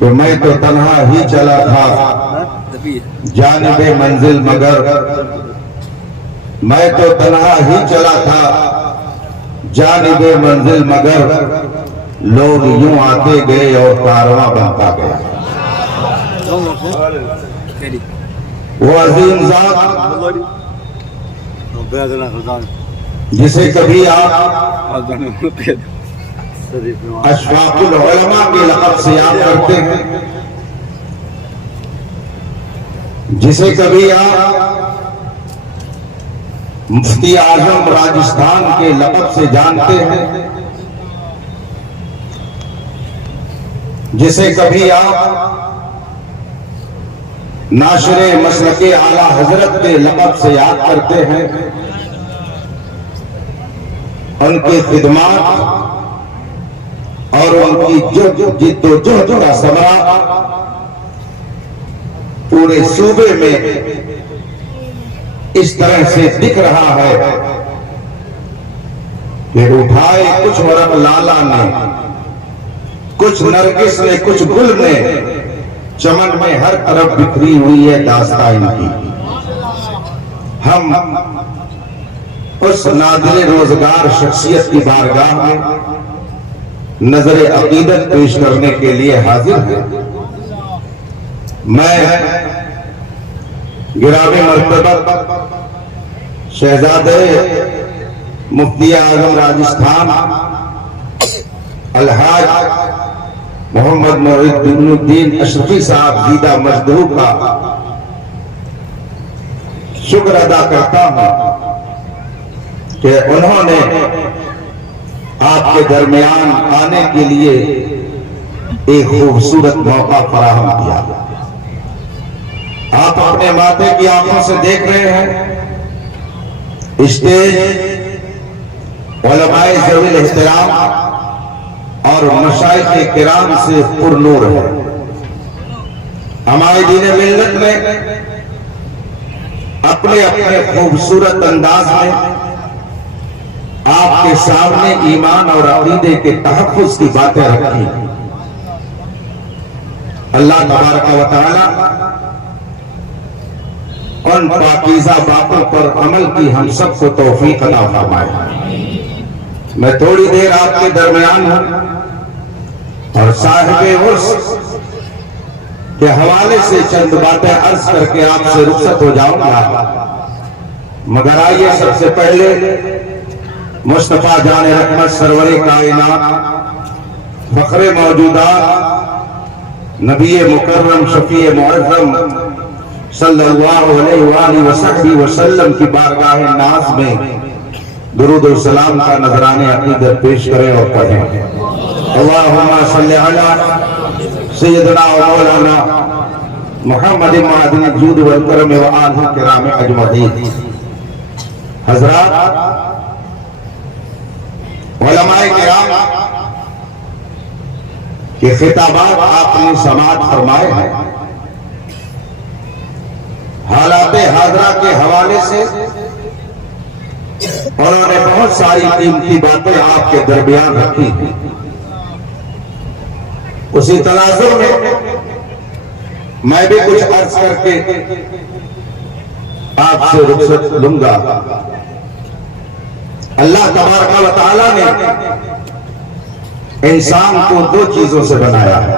تو میں تو تنہا ہی چلا تھا جانب منزل مگر میں تو تنہا ہی چلا تھا جانب منزل مگر لوگ یوں آتے گئے اور کارواں بنتا گیا۔ وہ عظیم ذات جسے کبھی آپ اشفاق العلماء کے لقب سے یاد کرتے ہیں، جسے کبھی آپ مفتی اعظم راجستھان کے لقب سے جانتے ہیں، جسے کبھی آپ ناشر مسلک اعلی حضرت کے لقب سے یاد کرتے ہیں، ان کی خدمات اور ان کی جد و جہد کا ثمرہ پورے صوبے میں اس طرح سے دکھ رہا ہے کہ اٹھائے کچھ ورق لالا نے، کچھ نرگس نے، کچھ گل نے، چمن میں ہر طرف بکھری ہوئی ہے داستان ان کی۔ ہم اس نادر روزگار شخصیت کی بارگاہ میں نظر عقیدت پیش کرنے کے لیے حاضر ہیں۔ میں گرامی مرتبہ شہزادہ مفتی اعظم راجستھان الحاج محمد معین الدین اشرفی صاحب زیدہ مجدہو کا شکر ادا کرتا ہوں کہ انہوں نے آپ کے درمیان آنے کے لیے ایک خوبصورت موقع فراہم کیا۔ آپ اپنے ماتھے کی آنکھوں سے دیکھ رہے ہیں اسٹیج علماء ذوی الاحترام اور مشائخ کرام سے پر نور ہے۔ ہمارے دین ملت میں اپنے اپنے خوبصورت انداز میں آپ کے سامنے ایمان اور عقیدے کے تحفظ کی باتیں رکھی۔ اللہ تبارک و تعالی ان پاکیزہ باتوں پر عمل کی ہم سب کو توفیق عطا فرمائے۔ میں تھوڑی دیر آپ کے درمیان ہوں اور صاحب عرس کے حوالے سے چند باتیں عرض کر کے آپ سے رخصت ہو جاؤں گا، مگر آئیے سب سے پہلے مصطفیٰ جان رحمت سرور کائنات فخر موجودات نبی مکرم شفیع معظم صلی اللہ علیہ وآلہ وسلم کی بارگاہ ناز میں درود و سلام کا نذرانِ عقیدت پیش کریں اور پڑھیں۔ اللہم صلی علی سیدنا و مولانا محمد معدن الجود والکرم وآلہ کرام اجمعین۔ حضرات، علماء کرام کے خطابات آپ نے سماعت فرمائے ہیں۔ حالات حاضرہ کے حوالے سے انہوں نے بہت ساری قیمتی باتیں آپ کے درمیان رکھی۔ اسی تناظر میں میں بھی کچھ عرض کر کے آپ سے رخصت لوں گا۔ اللہ تبارک و تعالی نے انسان کو دو چیزوں سے بنایا ہے،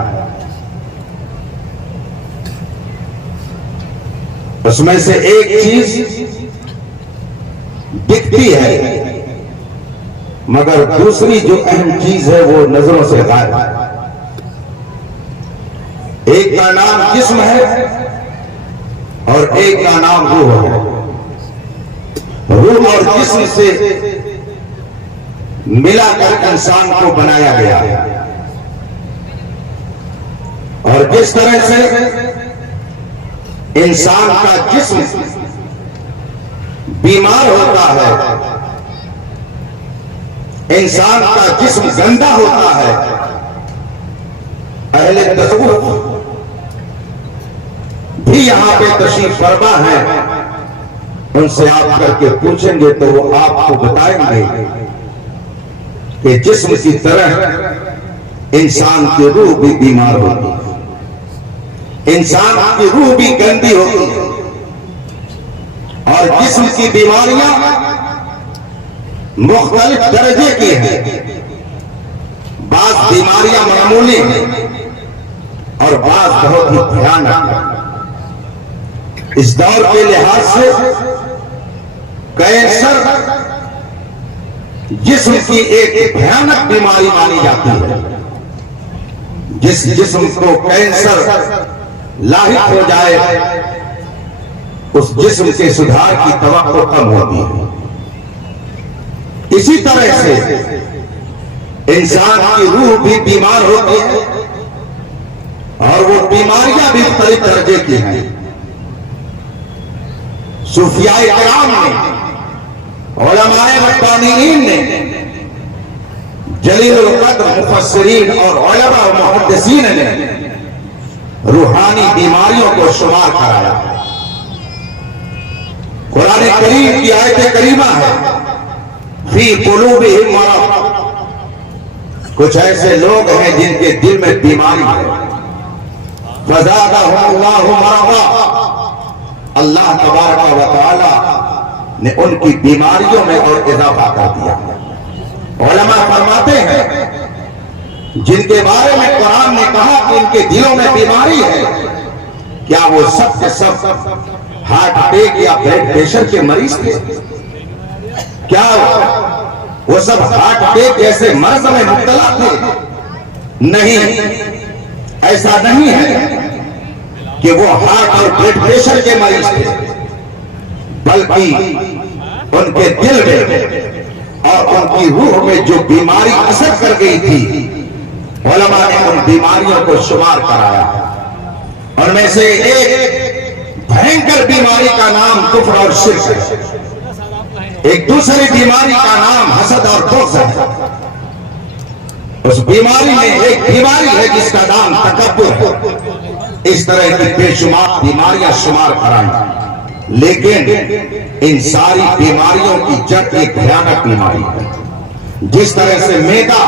اس میں سے ایک چیز دکھتی ہے مگر دوسری جو اہم چیز ہے وہ نظروں سے غائب ہے۔ ایک کا نام جسم ہے اور ایک کا نام روح ہے۔ روح اور جسم سے ملا کر انسان کو بنایا گیا ہے، اور جس طرح سے انسان کا جسم بیمار ہوتا ہے، انسان کا جسم گندا ہوتا ہے، اہل تصوف بھی یہاں پہ تشریف فرما ہیں، ان سے آپ کر کے پوچھیں گے تو وہ آپ کو بتائیں گے کہ جسم کی طرح انسان کی روح بھی بیمار ہوتی ہے۔ انسان کی روح بھی گندی ہوتی ہے اور جسم کی بیماریاں مختلف درجے کی ہیں. بعض بیماریاں معمولی ہیں اور بعض بہت ہی بھیانک ہیں. اس دور کے لحاظ سے کینسر جسم کی ایک بھیانک بیماری مانی جاتی ہے. جس جسم کو کینسر لاحق ہو جائے اس جسم کے سدھار کی توقع کم ہوتی ہے. اسی طرح سے انسان کی روح بھی بیمار ہوتی ہے اور وہ بیماریاں بھی مختلف درجے کی ہیں. صوفیاء کرام نے، علماء ربانیین نے، جلیل القدر مفسرین اور علماء و محدثین نے روحانی بیماریوں کو شمار کرایا. قرآن کریم کی آیت کریمہ ہے فی قلوبہم مرض. کچھ ایسے لوگ ہیں جن کے دل میں بیماری ہے. فزادہم اللہ مرضا. اللہ تبارک و تعالی نے ان کی بیماریوں میں اور اضافہ کر دیا. علماء فرماتے ہیں جن کے بارے میں قرآن نے کہا کہ ان کے دلوں میں بیماری ہے، کیا وہ سب کے سب ہارٹ اٹیک یا بلڈ پریشر کے مریض تھے؟ کیا وہ سب ہارٹ اٹیک جیسے مرض میں مبتلا تھے؟ نہیں، ایسا نہیں ہے کہ وہ ہارٹ اور بلڈ پریشر کے مریض تھے، بلکہ ان کے دل میں اور ان کی روح میں جو بیماری اثر کر گئی تھی، علماء نے ان بیماریوں کو شمار کرایا. اور میں سے ایک بھینکر بیماری کا نام کفر اور شرک ہے. ایک دوسری بیماری کا نام حسد اور بغض ہے. اس بیماری میں ایک بیماری ہے جس کا نام تکبر ہے. اس طرح کی بے شمار بیماریاں شمار کرائیں، لیکن ان ساری بیماریوں کی جڑ ایک بھیانک بیماری ہے. جس طرح سے معدہ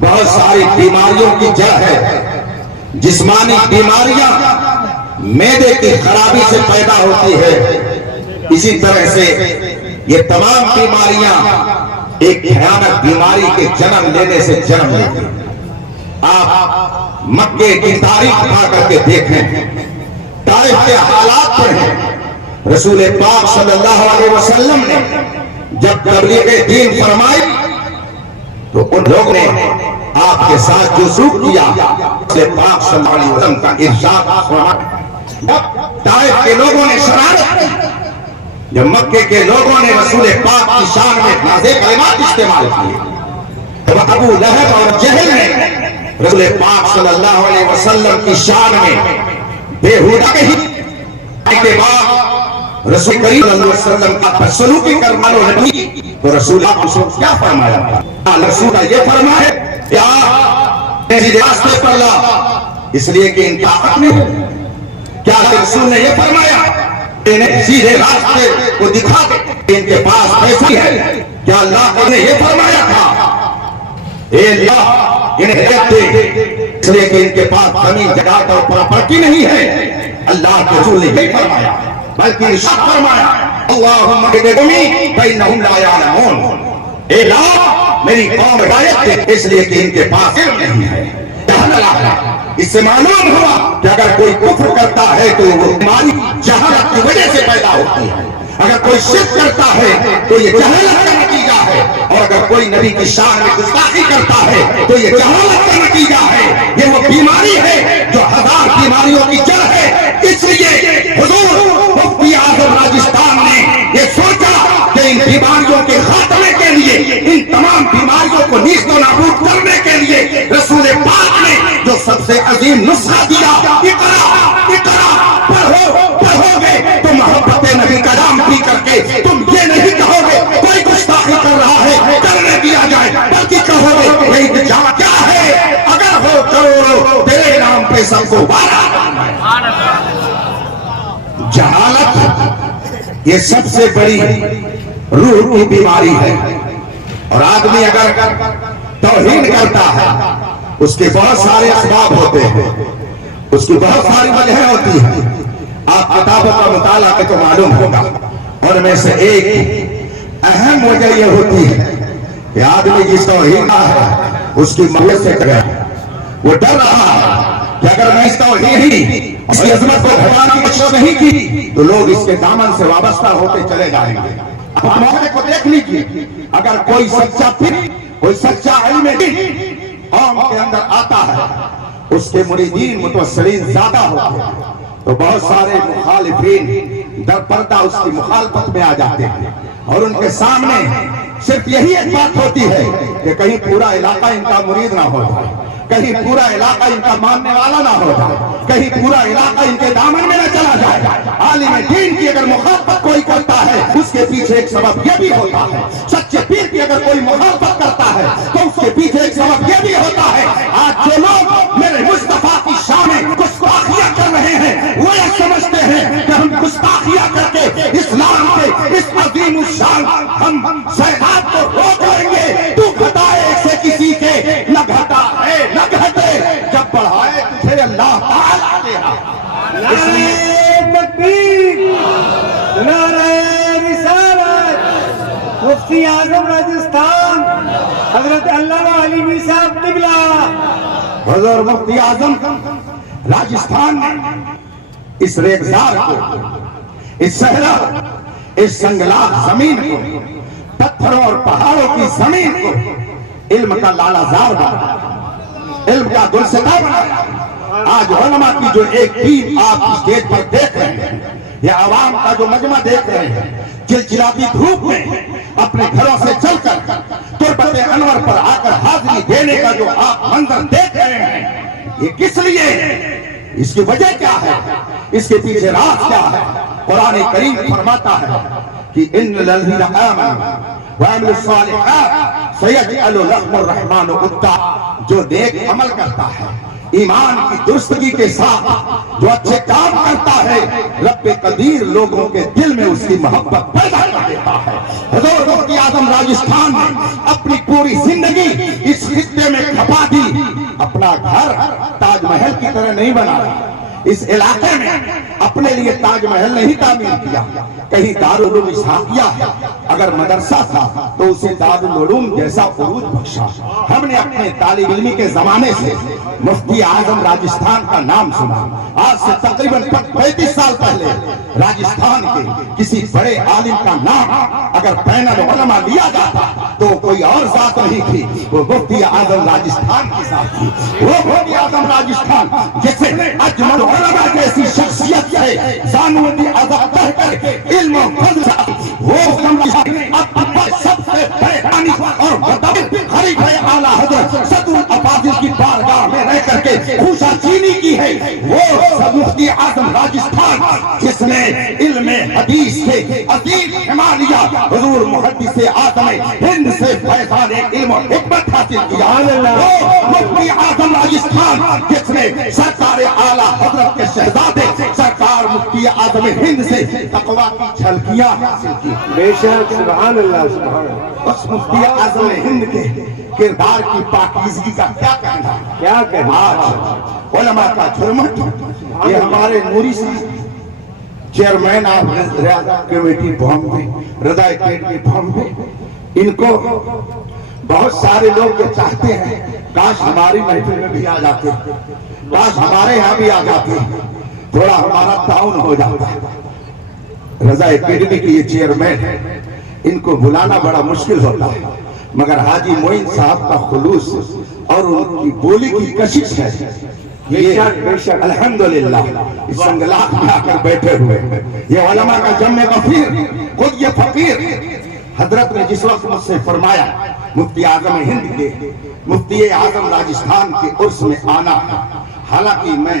بہت ساری بیماریوں کی جڑ ہے، جسمانی بیماریاں معدے کی خرابی سے پیدا ہوتی ہے، اسی طرح سے یہ تمام بیماریاں ایک بھیانک بیماری کے جنم لینے سے جنم لیتی ہیں. آپ مکے کی تاریخ اٹھا کر کے دیکھیں، تاریخ کے حالات پڑھیں. رسول پاک صلی اللہ علیہ وسلم نے جب تبلیغ دین فرمائی تو ان لوگوں نے آپ کے ساتھ جو سلوک کیا، رسول پاک صلی اللہ علیہ وسلم کا ارشاد فرمایا. طائف کے لوگوں نے شرارت کی. جب مکے کے لوگوں نے رسول پاک کی شان میں نازک کلمات استعمال کیے، تو ابو لہب اور جہل نے رسول پاک صلی اللہ علیہ وسلم کی شان میں بےہودہ کہی کے بعد رسول کریم صلی اللہ علیہ وسلم کا بدسلوکی کرنا لگی تو رسول اللہ کیا فرمایا تھا؟ رسول یہ فرمایا کیا میری راستے پر لا اس لیے کہ ان طاقت نہیں ہے. کیا رسول نے یہ فرمایا انہیں سیدھے راستے کو دکھا دے، ان کے پاس پیسے ہے؟ کیا اللہ نے یہ فرمایا تھا اے اللہ انہیں ہدایت دے اس لیے کہ ان کے پاس زمین جائیداد اور پراپرٹی نہیں ہے؟ اللہ کے رسول نے یہ فرمایا، بلکہ ارشاد فرمایا اللہم اہدہم فانہم لا یعلمون. اے اللہ میری قوم ہدایت دے اس لیے کہ ان کے پاس علم نہیں ہے. اس سے معلوم ہوا کہ اگر کوئی کفر کرتا ہے تو وہ بیماری جہالت کی وجہ سے پیدا ہوتی ہے. اگر کوئی شرک کرتا ہے تو یہ جہالت کا نتیجہ ہے، اور اگر کوئی نبی کی شان میں گستاخی کرتا ہے تو یہ جہالت کا نتیجہ ہے. یہ وہ بیماری ہے جو ہزار بیماریوں کی جڑ ہے. اس لیے حضور مفتی اعظم راجستھان نے یہ سوچا کہ ان بیماریوں کے خاتمے کے لیے، ان تمام بیماریوں کو نیست و نابود کرنے کے لیے رسول پاک نے جو سب سے عظیم نسخہ دیا، اقرا پڑھو گے تو محبت نبی کا نام پی کر کے تم یہ نہیں کہو گے کوئی گستاخی کر رہا ہے کرنے دیا جائے، بلکہ کہو گے یہ جہاں کیا ہے، اگر ہو کرو تیرے نام پہ سب کو بارہ. جہالت یہ سب سے بڑی روح کی بیماری ہے، اور آدمی اگر توہین کرتا ہے اس کے بہت سارے اسباب ہوتے ہیں. اس کی بہت ساری وجہیں ہوتی ہیں، آپ کتابوں کا مطالعہ کے تو معلوم ہوگا، اور میں سے ایک اہم وجہ یہ ہوتی ہے کہ آدمی جس توحید ہے اس کی محبت سے ڈر گیا، وہ ڈر رہا ہے کہ اگر میں اس توحید اس کی عظمت کو گھٹانے کی کوشش نہیں کی تو لوگ اس کے دامن سے وابستہ ہوتے چلے جائیں گے۔ آپ معاملے کو دیکھ لیجیے، اگر کوئی سچا پھر کوئی سچا علم دین قوم کے اندر آتا ہے، اس کے مریدین متوسلین زیادہ ہوتے ہیں تو بہت سارے مخالفین در پردہ اس کی مخالفت میں آ جاتے ہیں، اور ان کے سامنے صرف یہی ایک بات ہوتی ہے کہ کہیں پورا علاقہ ان کا مرید نہ ہو جائے، کہیں پورا علاقہ ان کا ماننے والا نہ ہو جائے، کہیں پورا علاقہ ان کے دامن میں نہ چلا جائے۔ عالم دین کی اگر مخالفت کوئی کرتا ہے اس کے پیچھے ایک سبب یہ بھی ہوتا ہے، سچے پیر کی اگر کوئی مخالفت کرتا ہے تو اس کے پیچھے ایک سبب یہ بھی ہوتا ہے۔ آج جو لوگ میرے مصطفیٰ کی شان میں گستاخیاں کر رہے ہیں وہ یہ سمجھتے ہیں کہ ہم گستاخیاں کر کے اسلام کے اس عظیم الشان ہم سیلاب کو روک لیں گے۔ تو گھٹائے سے کسی کے نہ گھٹا ہے نہ گھٹے، جب بڑھائے تجھے اللہ تعالیٰ دے رہا۔ نعرہ تکبیر، نعرہ رسالت، مفتی اعظم راجستھان حضرت علامہ علی میر صاحب قبلہ۔ حضور مفتی اعظم راجستھان نے اس ریگزار کو، اس صحرا، اس سنگلاخ زمین کو، پتھروں اور پہاڑوں کی زمین کو علم کا لالا زار بنایا، علم کا گلستان بنایا۔ آج علماء کی جو ایک ٹیم آپ اسٹیج پر دیکھ رہے ہیں، یہ عوام کا جو مجمع دیکھ رہے ہیں، چلچلاتی دھوپ میں اپنے گھروں سے چل کر تربت انور پر آ کر حاضری دینے کا جو آپ منظر دیکھ رہے ہیں، یہ کس لیے ہے؟ اس کی وجہ کیا ہے؟ اس کے پیچھے راز کیا ہے؟ قرآن کریم فرماتا ہے کہ ان الذین آمنوا وعملوا الصالحات سیجعل لهم الرحمن ودا، جو نیک عمل کرتا ہے ایمان کی درستگی کے ساتھ، جو اچھے کام کرتا ہے، رب قدیر لوگوں کے دل میں اس کی محبت پیدا کر دیتا ہے۔ حضور مفتی اعظم راجستھان نے اپنی پوری زندگی اس خطے میں کھپا دی، اپنا گھر تاج محل کی طرح نہیں بنایا، اس علاقے میں اپنے لیے تاج محل نہیں تعمیر کیا، کہیں دارالعلوم اسحاقیہ ہے، اگر مدرسہ تھا تو اسے دارالعلوم جیسا عروج بخشا۔ ہم نے اپنے طالب علمی کے زمانے سے مفتی اعظم راجستھان کا نام سنا۔ آج سے تقریباً 35 سال پہلے راجستھان کے کسی بڑے عالم کا نام اگر بین العلماء لیا جاتا تو کوئی اور ذات نہیں تھی، وہ مفتی اعظم راجستھان کی ذات تھی۔ وہ مفتی اعظم راجستھان جسے اجمل علماء جیسی شخصیت ہے زانوی ادب پڑھ کر علم و فضل سے وہ اپنے سب سے بڑے اور مدبر خلیفہ اعلیٰ حضرت صدر الافاضل کی بارگاہ میں رہ کر کے خوشا چینی کی ہے۔ وہ مفتی اعظم راجستھان جس نے علم حدیث کے عظیم حمالیہ حضور محدث اعظم ہند سے فیضان علم و حکمت حاصل کیا۔ وہ مفتی اعظم راجستھان جس نے سرکار اعلیٰ حضرت کے شہزادے سرکار مفتی اعظم ہند سے تقویٰ کی جھلکیاں حاصل کی۔ بے شک، سبحان اللہ، سبحان اللہ۔ اس مفتی اعظم ہند کے کردار کی پاکیزگی کا کیا کہنا؟ کیا کہنا؟ آج علماء کا جھرمٹ، یہ ہمارے نوری صاحب chairman of Riyazat committee Bombay, Raza academy Bombay, ان کو بہت سارے لوگ یہ چاہتے ہیں کاش ہماری محفل میں بھی آ جاتے، کاش ہمارے یہاں بھی آ جاتے، تھوڑا ہمارا تعاون ہو جاتا۔ رضا اکیڈمی کی یہ چیئرمین ہے، ان کو بلانا بڑا مشکل ہوتا ہے، مگر حاجی معین صاحب کا خلوص اور ان کی بولی کی کشش ہے، یہ الحمدللہ اس سنگلاخ میں آ کر بیٹھے ہوئے یہ علماء کا جمع غفیر، خود یہ فقیر حضرت نے جس وقت مجھ سے فرمایا مفتی اعظم ہند کے مفتی اعظم راجستھان کے عرس میں آنا، حالانکہ میں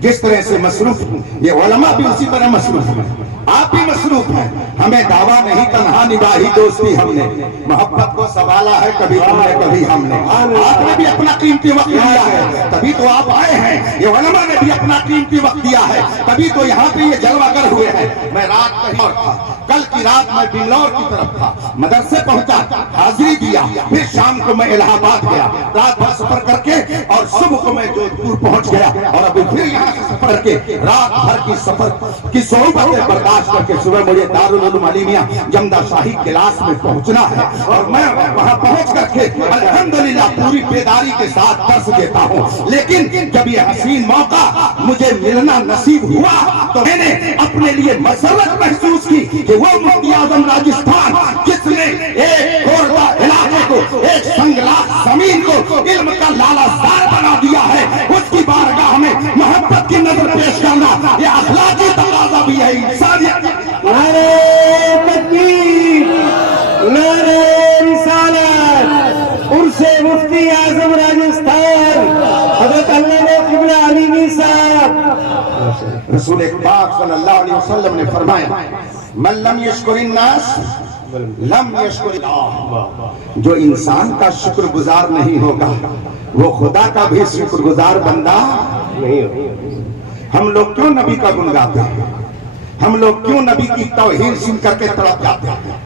جس طرح سے مصروف ہوں یہ علماء بھی اسی طرح مصروف ہیں، آپ بھی مصروف ہیں، ہمیں دعویٰ نہیں تنہا نباہی دوستی ہم نے، محبت کو سنبھالا ہے کبھی تم نے کبھی ہم نے، آپ نے بھی اپنا قیمتی وقت دیا ہے تبھی تو آپ آئے ہیں، یہ علماء نے بھی اپنا قیمتی وقت دیا ہے تبھی تو یہاں پہ یہ جلوہ گر ہوئے ہیں۔ میں رات کہیں اور تھا، کل کی رات میں بنگلور کی طرف تھا، مدرسے پہنچا، حاضری دیا، پھر شام کو میں الہ آباد گیا، رات بھر سفر کر کے اور صبح کو میں جودھپور پہنچ گیا اور ابھی پھر یہاں سے سفر کر کے رات بھر کی سفر کی صعوبتیں برداشت کر کے صبح مجھے دارالعلوم علیمیہ جمدہ شاہی کلاس میں پہنچنا ہے اور میں وہاں پہنچ کر کے الحمدللہ پوری بیداری کے ساتھ درس دیتا ہوں، لیکن جب یہ حسین موقع مجھے ملنا نصیب ہوا تو میں نے اپنے لیے مسرت محسوس کی کہ وہ مفتی اعظم راجستھان جس نے ایک گوردا علاقے کو، ایک سنگلاخ زمین کو علم کا لالا زار بنا دیا ہے، اس کی بارگاہ میں محبت کی نظر پیش کرنا یہ اخلاقی تقاضا بھی ہے، انسانیت۔ نعرہ تکبیر، نعرہ رسالت، عرس مفتی اعظم راجستھان حضرت علامہ قبلہ علیمی صاحب۔ رسول پاک صلی اللہ علیہ وسلم نے فرمایا من لم یشکر الناس لم یشکر اللہ، جو انسان کا شکر گزار نہیں ہوگا وہ خدا کا بھی شکر گزار بندہ نہیں ہوگا۔ ہم لوگ کیوں نبی کا گن گاتے ہیں؟ ہم لوگ کیوں نبی کی توہین سن کر کے تڑپ جاتے ہیں؟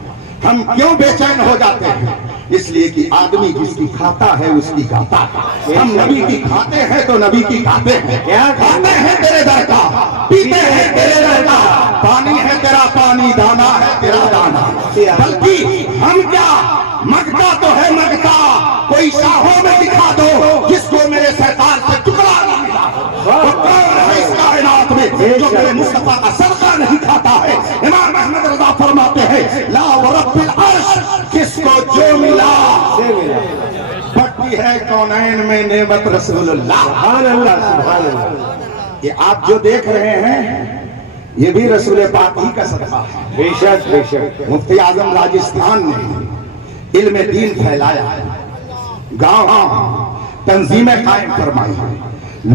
ہم کیوں بے چین ہو جاتے ہیں؟ اس لیے کہ آدمی جس کی کھاتا ہے اس کی گاتا ہے، ہم نبی کی کھاتے ہیں تو نبی کی گاتے ہیں، کھاتے ہیں تیرے در کا، پیتے ہیں تیرے در کا، پانی ہے تیرا پانی، دانا ہے تیرا دانا، بلکہ ہم کیا مگتا تو ہے مگتا، کوئی شاہوں میں دکھا دو جس کو میرے سرکار سے ٹکڑا نہ ملا، وہ کون ہے اس کائنات میں جو میرے مصطفیٰ کا صدقہ نہیں کھاتا ہے؟ امام احمد رضا فرماتے ہیں لا ورب العرش، جس کو جو ملا بڑھتی ہے کونین میں نعمت رسول اللہ۔ سبحان اللہ، سبحان اللہ۔ یہ آپ جو دیکھ رہے ہیں یہ بھی رسول پاک ہی کا صدقہ ہے۔ بے شک، بے شک۔ مفتی اعظم راجستھان نے علم دین پھیلایا، گاؤں تنظیمیں قائم فرمائی،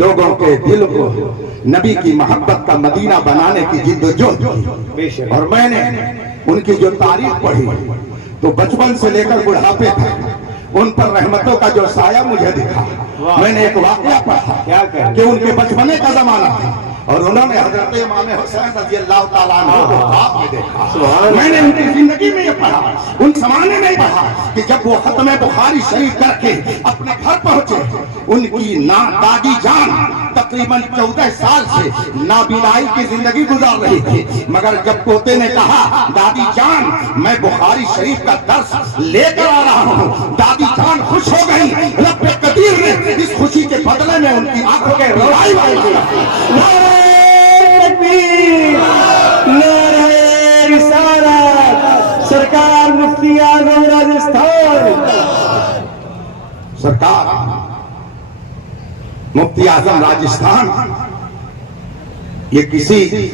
لوگوں کے دل کو نبی کی محبت کا مدینہ بنانے کی جد و جہد کی، اور میں نے ان کی جو تاریخ پڑھی تو بچپن سے لے کر بڑھاپے تک ان پر رحمتوں کا جو سایہ مجھے دکھا۔ میں نے ایک واقعہ پڑھا کہ ان کے بچپنے کا زمانہ تھا اور انہوں نے حضرت امام حسین رضی اللہ تعالیٰ عنہ کو خواب میں دیکھا۔ میں نے ان کی زندگی میں یہ پڑھا، ان زمانے میں پڑھا کہ جب وہ ختم بخاری شریف کر کے اپنے گھر پہنچے، ان کی دادی جان تقریباً 14 سال سے نابینائی کی زندگی گزار رہی تھی، مگر جب پوتے نے کہا دادی جان میں بخاری شریف کا درس لے کر آ رہا ہوں، دادی جان خوش ہو گئی۔ رب قدیر نے اس خوشی کے بدلے میں ان کی آنکھوں کے رورائی وائی۔ نعرہ رسالت، سرکار مفتی اعظم راجستھان۔ سرکار مفتی اعظم راجستھان یہ کسی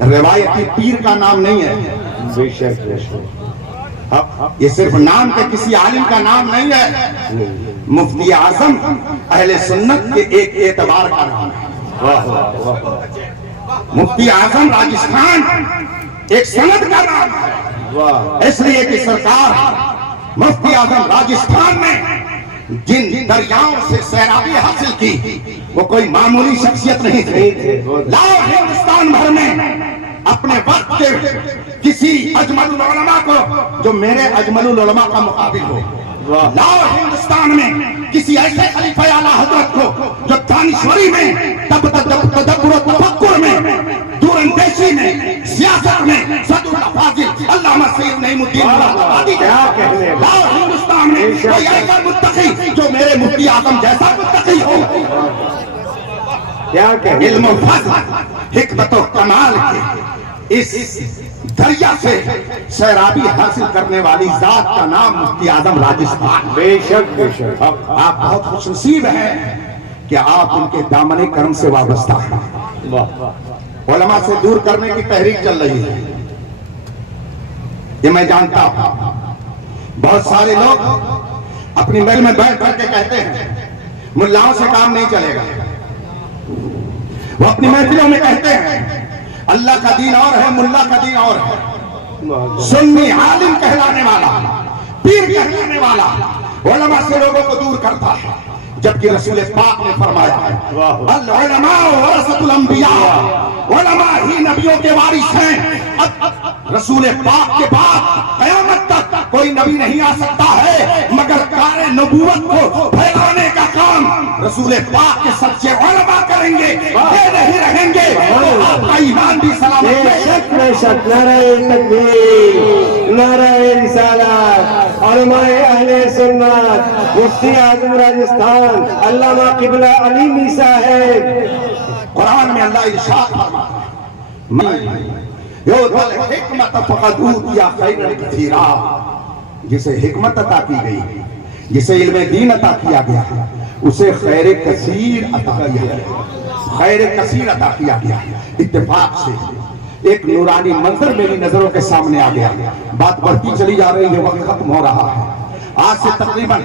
روایتی پیر کا نام نہیں ہے، بے شک، بے شک۔ یہ صرف نام کے کسی عالم کا نام نہیں ہے، مفتی اعظم اہل سنت کے ایک اعتبار کا نام ہے۔ مفتی اعظم راجستھان ایک سند کا نام ہے، اس لیے کہ سرکار مفتی اعظم راجستھان نے جن دریاؤں سے سیرابی حاصل کی وہ کوئی معمولی شخصیت نہیں تھی۔ لاؤ ہندوستان بھر میں اپنے وقت کے کسی اجمل العلماء کو جو میرے اجمل العلماء کا مقابل ہو، لاؤ ہندوستان میں کسی ایسے خلیفہ اعلیٰ حضرت کو جو دانشوری میں، تدبر و تفکر میں، دور اندیشی میں، سیاست میں صدر الافاضل علامہ سید نعیم الدین مراد آبادی ہے۔ لاؤ ہندوستان میں کوئی ایسا متقی جو میرے مفتی اعظم جیسا متقی ہو، علم و فضل حکمت و کمال کے اس دریا سے سیرابی حاصل کرنے والی ذات کا نام مفتی اعظم راجستھان۔ بے شک، بے شک۔ آپ بہت خوش نصیب ہیں کہ آپ ان کے دامن کرم سے وابستہ ہیں۔ علماء سے دور کرنے کی تحریک چل رہی ہے، یہ میں جانتا ہوں۔ بہت سارے لوگ اپنی محل میں بیٹھ کر کے کہتے ہیں ملاؤں سے کام نہیں چلے گا، وہ اپنی محفلوں میں کہتے ہیں اللہ کا دین اور ہے، ملا کا دین اور ہے. سنی عالم کہلانے والا، پیر کہلانے والا علماء سے لوگوں کو دور کرتا ہے، جبکہ رسول پاک نے فرمایا ہے العلماء ورثۃ الانبیاء، علماء ہی نبیوں کے وارث ہیں. رسول پاک کے بعد قیامت تک کوئی نبی نہیں آ سکتا ہے مگر کار نبوت کو پھیلانے کا کام رسول پاک کے سچے علماء کریں گے، یہ نہیں رہیں گے تو آپ کا ایمان بھی سلامت ہے. بے شک نعرہ تکبیر، نعرہ رسالت، علماء اہل سنت، مفتی اعظم راجستھان علامہ قبلہ علی میسا ہے. قرآن میں اللہ ارشاد فرماتا ہے یؤتل حکمت فقد اوتیٰ خیرا کثیرا، جسے حکمت عطا کی گئی، جسے علم دین عطا کیا گیا، اسے خیر کثیر عطا کیا گیا، خیر کثیر عطا کیا گیا. اتفاق سے ایک نورانی منظر میری نظروں کے سامنے آ گیا. بات بڑھتی چلی جا رہی ہے، وقت ختم ہو رہا ہے. آج سے تقریباً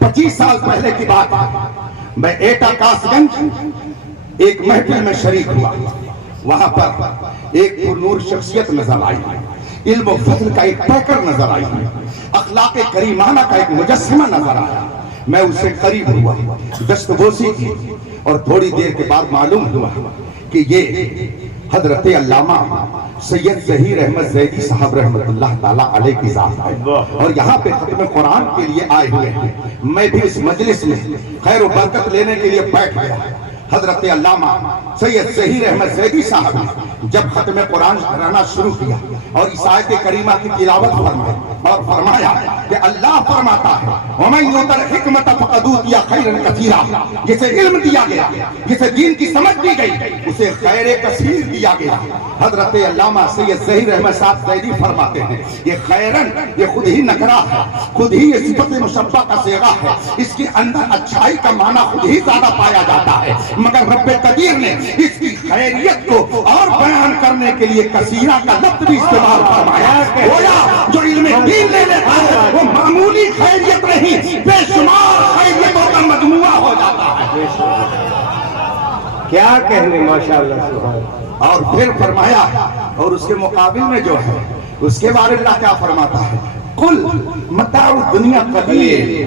25 سال پہلے کی بات ہے. میں ایٹا کاس گنج ایک محفل میں شریک ہوا. وہاں پر ایک نور شخصیت نظر آئی، علم و فضل کا ایک پیکر نظر آئی، اخلاق کریمانہ کا ایک مجسمہ نظر آیا. میں اس سے قریب ہوا، دست بوسی کی، اور تھوڑی دیر کے بعد معلوم ہوا کہ یہ حضرت علامہ سید ظہیر احمد زیدی صاحب رحمت اللہ تعالیٰ علیہ کی ذات ہے، اور یہاں پہ ختم قرآن کے لیے آئے ہوئے ہیں. میں بھی اس مجلس میں خیر و برکت لینے کے لیے بیٹھ گیا. حضرت علامہ سید ظہیر احمد زیدی صاحب نے جب ختم قرآن پڑھنا شروع کیا اور اس آیت کریمہ کی تلاوت فرمائی اور فرمایا کہ اللہ فرماتا ہے وَمَنْ يُؤْتَ الْحِكْمَةَ فَقَدْ أُوتِیَ خَيْرًا كَثِیرًا، جسے علم دیا گیا، جسے دین کی سمجھ دی گئی، اسے خیر کثیر دیا گیا. حضرت علامہ سید ظہیر احمد صاحب زیدی فرماتے ہیں یہ خیرن یہ خود ہی نکرہ ہے، خود ہی یہ صفت مشبہ کا صیغہ ہے، اس کے اندر اچھائی کا معنی خود ہی زیادہ پایا جاتا ہے، مگر رب قدیر نے اس کی خیریت کو اور بیان کرنے کے لیے کثیرہ کا لفظ بھی استعمال فرمایا. گویا جو علم دین لے لیتا ہے وہ معمولی خیریت نہیں، بے شمار خیریتوں کا مجموعہ ہو جاتا ہے. کیا کہنے، ماشاءاللہ سبحان. اور پھر فرمایا اور اس کے مقابل میں جو ہے اس کے بارے اللہ کیا فرماتا ہے قل متاع الدنیا قلیل،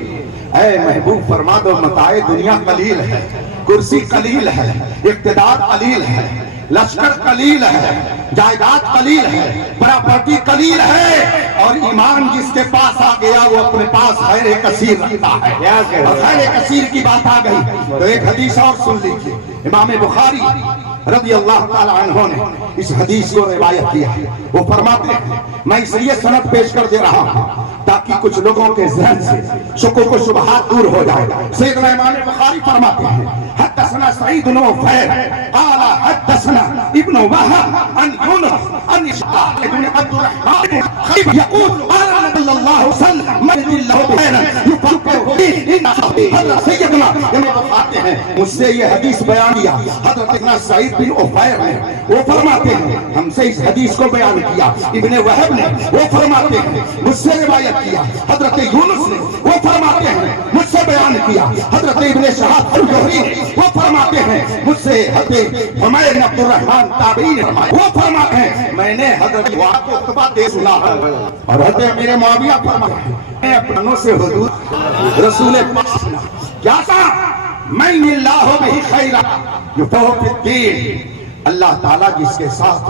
اے محبوب فرما دو متاع دنیا قلیل ہے، کرسی قلیل ہے، اقتدار قلیل ہے، لشکر قلیل ہے، جائیداد قلیل ہے، پراپرٹی قلیل ہے، اور ایمان جس کے پاس آ گیا وہ اپنے پاس خیر کثیر رکھتا ہے. اور خیر کثیر کی بات آ گئی تو ایک حدیث اور سن لیجیے. امام بخاری رضی اللہ تعالی عنہ نے اس حدیث کو روایت کیا ہے. وہ فرماتے ہیں میں اس لیے سند پیش کر دے رہا ہوں تاکہ کچھ لوگوں کے ذہن سے شکوک و شبہات دور ہو جائے. سیدنا امام بخاری فرماتے ہیں حدثنا سعید بن عفیر قال حدثنا ابن وهب عن یونس عن اشعث بن عبد الرحمن يقول قال صلی اللہ علیہ وسلم مجد اللہ خیرا یفقهه فی ان حضرت سیدنا امام بخاری ہیں مجھ سے یہ حدیث بیان کیا. حضرت سعید بن عفیر نے وہ فرماتے ہیں ہم سے اس حدیث کو بیان کیا. ابن وہب نے وہ فرماتے ہیں مجھ سے روایت کیا. حضرت یونس نے وہ فرماتے ہیں مجھ سے بیان کیا. حضرت ابن شہاب الزہری نے وہ فرماتے ہیں مجھ سے. حضرت حمیر بن عبد الرحمن تابعی نے وہ فرماتے ہیں میں نے حضرت معاویہ کو خطبہ دے سنا اور حضرت امیر معاویہ فرماتے ہیں میں اپنوں سے حضور رسول پاک کیا تھا من اللہ بہ خیرا یفقہہ فی الدین. اللہ تعالیٰ جس کے ساتھ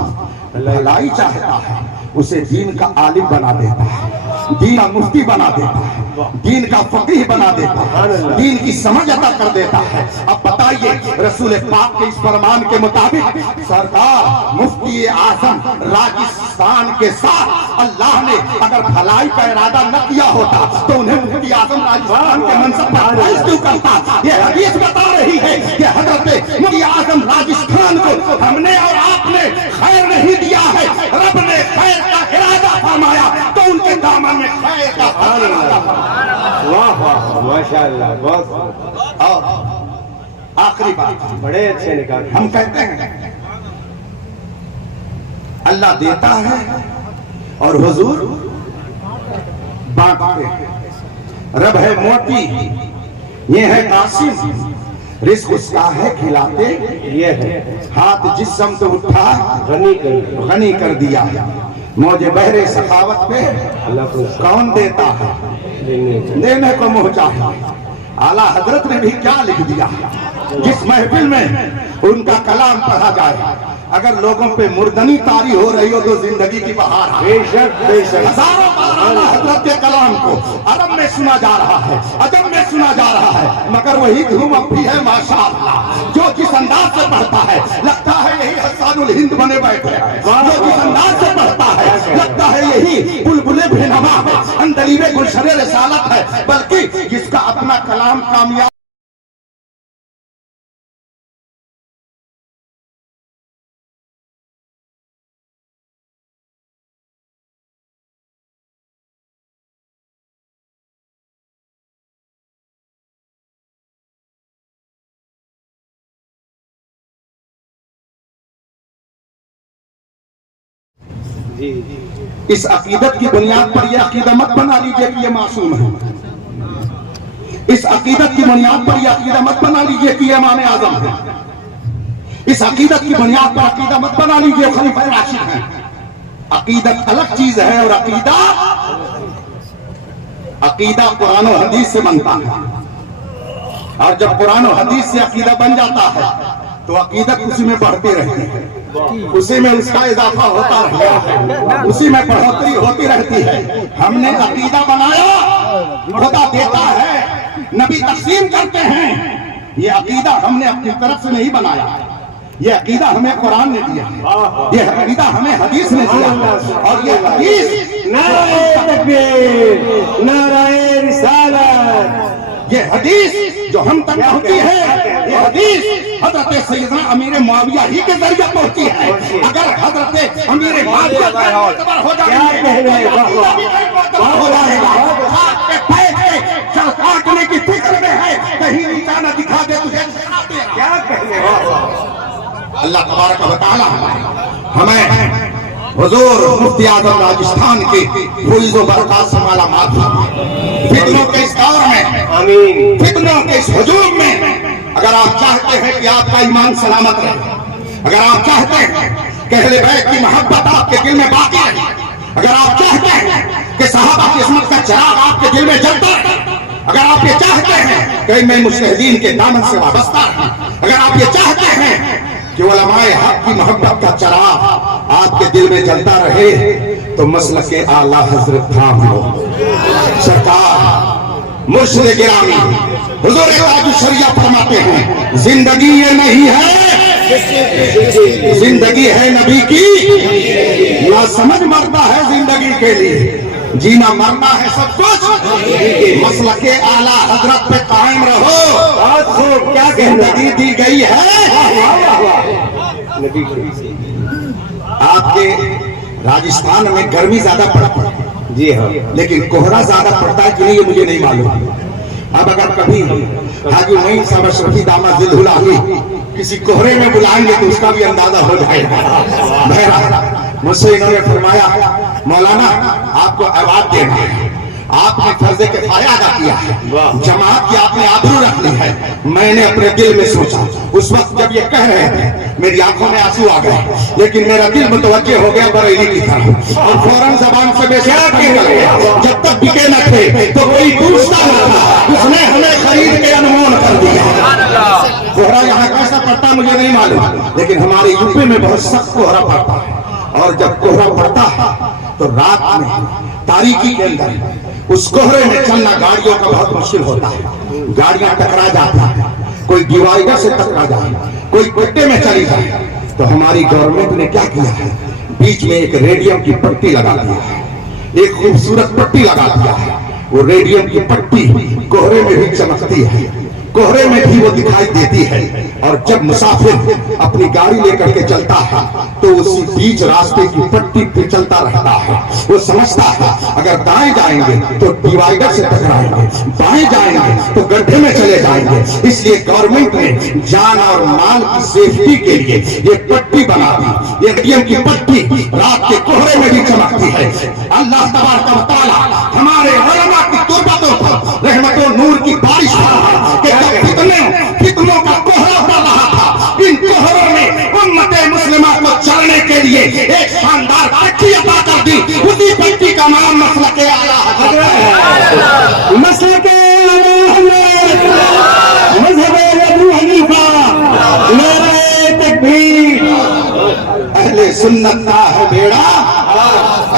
بھلائی چاہتا ہے اسے دین کا عالم بنا دیتا ہے، دین کا مفتی بنا دیتا ہے، دین کا فقیہ بنا دیتا ہے، دین کی سمجھ عطا کر دیتا ہے. اب بتائیے رسول پاک کے اس فرمان کے مطابق سرکار مفتی اعظم راجستھان کے ساتھ اللہ نے اگر بھلائی کا ارادہ نہ کیا ہوتا تو انہیں مفتی اعظم راجستھان کے منصب پر فائز کیوں کرتا؟ یہ حدیث بتا رہی ہے کہ حضرت مفتی اعظم راجستھان کو ہم نے اور آپ نے خیر نہیں دیا ہے، رب نے خیر کا ارادہ فرمایا تو ان کے دامن میں خیر کا ارادہ فرمایا. واہ واہ ماشاءاللہ. بہت اور آخری بات بڑے اچھے نکال. ہم کہتے ہیں اللہ دیتا ہے اور حضور بانٹتے ہیں. رب ہے موتی، یہ ہے قاسم، رزق اس کا ہے کھلاتے یہ ہے ہاتھ جس سمت اٹھا غنی کر غنی کر دیا ہے موجے بحر سخاوت پہ اللہ کو کون دیتا ہے دینے کو محتاج ہے اعلیٰ حضرت نے بھی کیا لکھ دیا جس محفل میں ان کا کلام پڑھا جائے اگر لوگوں پہ مردنی طاری ہو رہی ہو تو زندگی کی بہار ہے بے شک بے شک ہزاروں بار اعلیٰ حضرت کے کلام کو عرب میں سنا جا رہا ہے عجم میں سنا جا رہا ہے مگر وہی دھوم اب بھی ہے ماشاءاللہ جو جس انداز سے پڑھتا ہے لگتا ہے یہی حسان الہند بنے بیٹھے ہیں جو جس انداز سے پڑھتا ہے لگتا ہے یہی بلبل بھینما اندلیب گلشن رسالت ہے بلکہ جس کا اپنا کلام کامیاب جی اس عقیدت کی بنیاد پر یہ عقیدہ مت بنا لیجئے کہ یہ معصوم ہے اس عقیدت کی بنیاد پر یہ عقیدہ مت بنا لیجئے کہ یہ امام اعظم ہے اس عقیدت کی بنیاد پر عقیدہ مت بنا لیجئے خلیفہ راشد ہے عقیدت الگ چیز ہے اور عقیدہ قرآن و حدیث سے بنتا ہے اور جب قرآن و حدیث سے عقیدہ بن جاتا ہے تو عقیدت اسی میں بڑھتی رہتی ہے اسی میں اس کا اضافہ ہوتا رہتا ہے اسی میں بڑھوتری ہوتی رہتی ہے ہم نے عقیدہ بنایا خدا دیتا ہے نبی تقسیم کرتے ہیں یہ عقیدہ ہم نے اپنی طرف سے نہیں بنایا یہ عقیدہ ہمیں قرآن نے دیا یہ عقیدہ ہمیں حدیث نے دیا اور یہ حدیث نعرہ تکبیر نعرہ رسالت یہ حدیث جو ہم تک پہنچی ہے یہ حدیث حضرت سیدنا امیر معاویہ ہی کے ذریعے پہنچی ہے اگر حضرت امیر معاویہ کا معتبر ہو جائے گا کاٹنے کی فکر میں ہے کہیں نیچا نہ دکھا دے تجھے کیا کہنے اللہ تبارک و تعالی ہمیں حضور مفتی اعظم راجستھان کی فیض و برکات سے مالا مال فتنوں کے اس دور میں آمین فتنوں کے اس ہجوم میں اگر آپ چاہتے ہیں کہ آپ کا ایمان سلامت رہے اگر آپ چاہتے ہیں کہ اہل بیت کی محبت آپ کے دل میں باقی رہے اگر آپ چاہتے ہیں کہ صحابہ کی عظمت کا چراغ آپ کے دل میں جلتا رہے اگر آپ یہ چاہتے ہیں کہ میں مجتہدین کے دامن سے وابستہ رہوں اگر آپ یہ چاہتے ہیں کہ علماء حق کی محبت کا چراغ آپ کے دل میں جلتا رہے تو مسلک اعلیٰ حضرت تھام لو سرکار مرشد گرامی حضور تاج الشریعہ فرماتے ہیں زندگی یہ نہیں ہے زندگی ہے نبی کی نہ سمجھ مرتا ہے زندگی کے لیے جینا مرنا ہے سب کچھ مسلک اعلیٰ حضرت پہ قائم رہو کیا زندگی دی گئی ہے آپ کے راجستھان میں گرمی زیادہ پڑتی ہے جی ہاں لیکن کوہرا زیادہ پڑتا ہے کہ نہیں یہ مجھے نہیں معلوم اب اگر کبھی حاجی معین صاحب اشرفی دامت ذل العالی کسی کوہرے میں بلائیں گے تو اس کا بھی اندازہ ہو جائے گا مجھ سے انہوں نے فرمایا مولانا آپ کو ایوارڈ دینا ہے آپ نے فرض کفایہ ادا کیا ہے جماعت کی آپ نے آبرو رکھ لی ہے میں نے اپنے دل میں سوچا اس وقت جب یہ کہہ رہے تھے میری آنکھوں میں آنسو آ گئے لیکن میرا دل متوجہ ہو گیا بریلی کی طرف اور فوراً زبان سے بے شک نکل گیا جب تک بکے نہ تھے تو کوئی پوچھتا نہ تھا اس نے ہمیں خرید کے انمول کر دیا کوہرا یہاں کیسا پڑتا مجھے نہیں معلوم لیکن ہمارے یوپی میں بہت سخت کوہرا پڑتا ہے اور جب کوہرا پڑتا ہے تو رات میں تاریکی کے اندر اس کوہرے میں چلنا گاڑیوں کا بہت مشکل ہوتا ہے گاڑیاں ٹکرا جاتی ہیں کوئی ڈیوائیڈر سے ٹکرا جائے کوئی گڈھے میں چلی جائے تو ہماری گورنمنٹ نے کیا کیا ہے بیچ میں ایک ریڈیم کی پٹی لگا دیا ہے ایک خوبصورت پٹی لگا دیا ہے وہ ریڈیم کی پٹی کوہرے میں بھی چمکتی ہے کوہرے میں بھی وہ دکھائی دیتی ہے اور جب مسافر اپنی گاڑی لے کر کے چلتا ہے تو اسی بیچ راستے کی پٹی پہ چلتا رہتا ہے وہ سمجھتا ہے اگر دائیں جائیں گے تو ڈیوائیڈر سے ٹکرائیں گے بائیں جائیں گے تو گڈھے میں چلے جائیں گے اس لیے گورنمنٹ نے جان اور مال کی سیفٹی کے لیے یہ پٹی بنا دی یہ ریڈیم کی پٹی رات کے کوہرے میں بھی چمکتی ہے اللہ تبارک و تعالی ہمارے علماء کی تربتوں پر رحمت و نور کی بارش کہ فتنوں کا کے لیے ایک شاندار پٹی عطا کر دی. اسی پٹی کا نام مسلک اعلیٰ حضرت ہے. مسلک اعلیٰ حضرت مذہب ابو حنیفہ. نعرہ تکبیر. اہل سنت کا ہے بیڑا,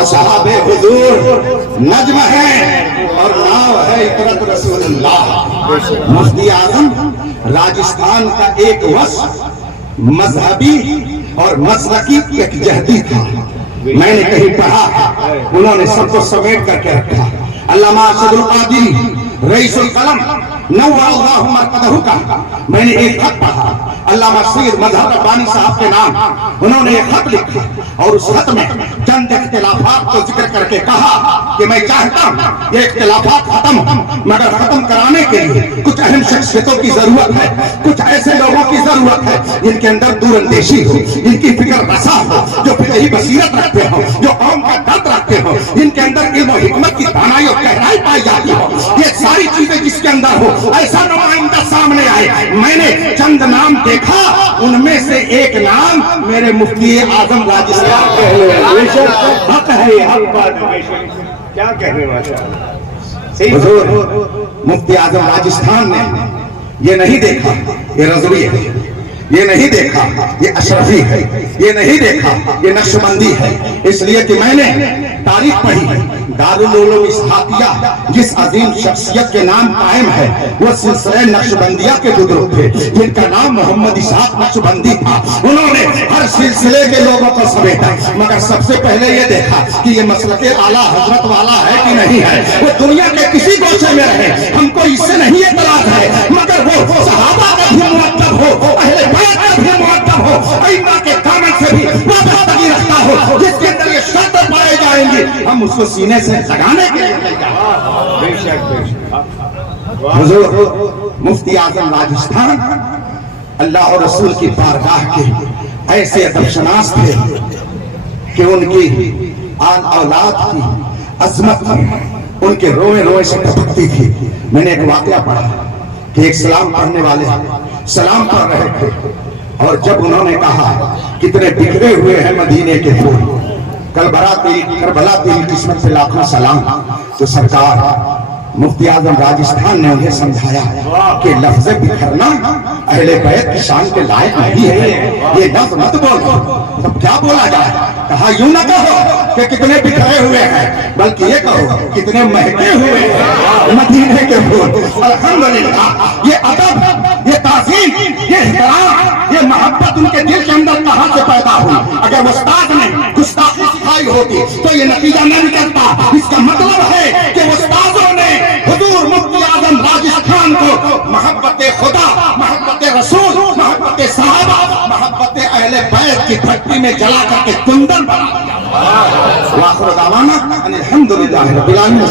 اصحاب حضور نجم ہے اور ناو ہے اطرت رسول اللہ. مفتی اعظم راجستھان کا ایک وصف مذہبی اور مسلکی یکجہتی تھا. میں نے کہیں پڑھا, انہوں نے سب کو سمیٹ کر کے رکھا. علامہ ارشد القادری رئیس القلم نور اللہ مرقدہ کا میں نے ایک خط پڑھا, علامہ سید مظہر ربانی صاحب کے نام. انہوں نے ایک خط لکھا اور اس خط میں چند اختلافات کو ذکر کر کے کہا کہ میں چاہتا ہوں یہ اختلافات ختم ہوں, مگر ختم کرانے کے لیے کچھ اہم شخصیتوں کی ضرورت ہے, کچھ ایسے لوگوں کی ضرورت ہے جن کے اندر دور اندیشی ہو, جن کی فکر رسا ہو, جو فقہی بصیرت رکھتے ہو, جو قوم کا درد رکھتے ہو, جن کے اندر علم و حکمت کی دانائی اور گہرائی پائی جاتی ہو. یہ ساری چیزیں جس کے اندر ہو ایسا نمائندہ سامنے آئے. میں نے چند نام دیکھا, ان میں سے ایک نام میرے مفتی اعظم راجستھان کے ہیں. حق ہے یہ, حق بات ہے. کیا کہنے والا حضور مفتی اعظم راجستھان نے یہ نہیں دیکھا یہ رضوی ہے, یہ نہیں دیکھا یہ اشرفی ہے, یہ نہیں دیکھا یہ نقشبندی ہے. اس لیے کہ میں نے تاریخ پڑھی, دارالعلوم اسحاقیہ جس عظیم شخصیت کے نام قائم ہے وہ سلسلہ نقشبندیہ کے بزرگ تھے جن کا نام محمد اسحاق نقشبندی تھا. انہوں نے ہر سلسلے کے لوگوں کو سمیٹا, مگر سب سے پہلے یہ دیکھا کہ یہ مسلک اعلیٰ حضرت والا ہے کہ نہیں ہے. وہ دنیا کے کسی گوشے میں رہے, ہم کو اس سے نہیں اعتراض ہے, مگر وہ صحابہ کا بھی مرتب ہو, اہل بیت کا بھی مرتب ہو, ائمہ کے دامن سے بھی وابستگی رکھتا ہو, جس کے اندر یہ شرط پائے جائیں گے ہم اس کو سینے سے لگانے کے لیے. حضور مفتی اعظم راجستھان اللہ اور رسول کی بارگاہ کے ایسے ادب شناس تھے کہ ان کی آل اولاد کی عظمت ان کے روئے روئے سے ٹپکتی تھی. میں نے ایک واقعہ پڑھا کہ ایک سلام پڑھنے والے سلام پڑھ رہے تھے اور جب انہوں نے کہا کتنے بکھرے ہوئے ہیں مدینے کے پھول, کربلا تیری قسمت سے لاکھوں سلام, تو سرکار مفتی اعظم راجستھان نے انہیں سمجھایا کہ لفظ بکھرنا اہل بیت کی شان کے لائق نہیں ہے, یہ لفظ مت بولو. تب کیا بولا جائے؟ کہا یوں نہ کہو کہ کتنے بکھرے ہوئے ہیں, بلکہ یہ کہو کتنے مہکے ہوئے ہیں مدینے کے پھول. الحمدللہ یہ ادب, یہ تعظیم, یہ احترام, یہ محبت ان کے دل کے اندر کہاں سے پیدا ہوئی؟ اگر استاد نے گستاخی سکھائی ہوتی تو یہ نتیجہ نہ نکلتا. اس کا مطلب ہے کہ استادوں نے حضور مفتی اعظم راجستھان کو محبت خدا, محبت رسول, محبت صحابہ, محبت اہل بیت کی بھٹی میں جلا کر کے کندن بنا دیا. وآخر دعوانا ان الحمدللہ رب العالمین.